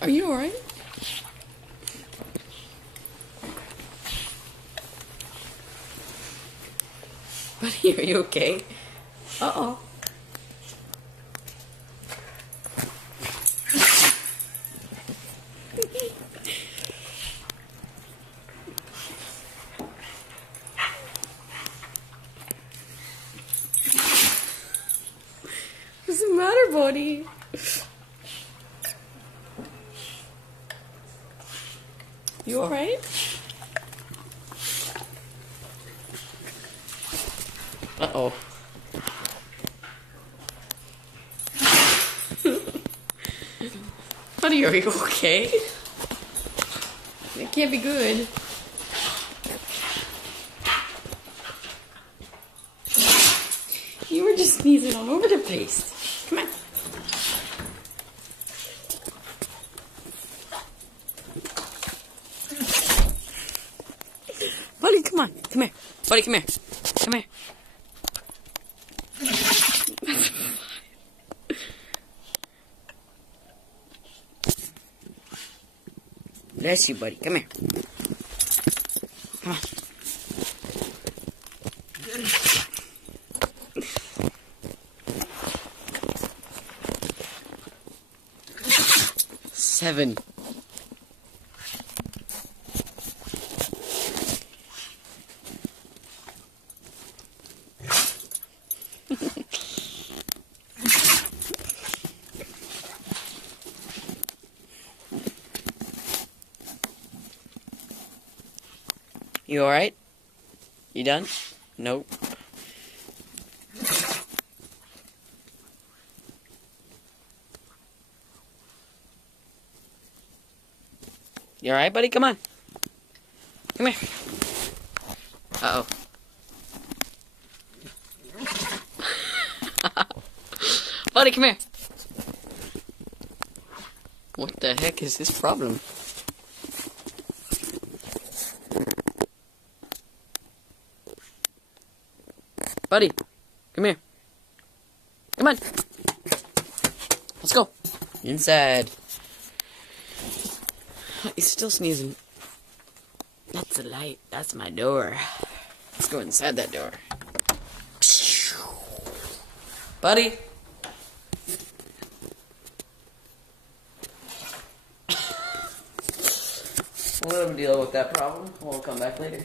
Are you alright? Buddy, are you okay? Uh-oh. What's the matter, buddy? You alright? Uh-oh. Buddy, are you okay? It can't be good. You were just sneezing all over the place. Come on. Buddy, come on. Come here. Buddy, come here. Come here. Bless you, buddy. Come here. Come on. Seven. You alright? You done? Nope. You alright, buddy? Come on. Come here. Uh-oh. Buddy, come here. What the heck is his problem? Buddy, come here. Come on. Let's go. Inside. He's still sneezing. That's the light. That's my door. Let's go inside that door. Buddy. We'll let him deal with that problem. We'll come back later.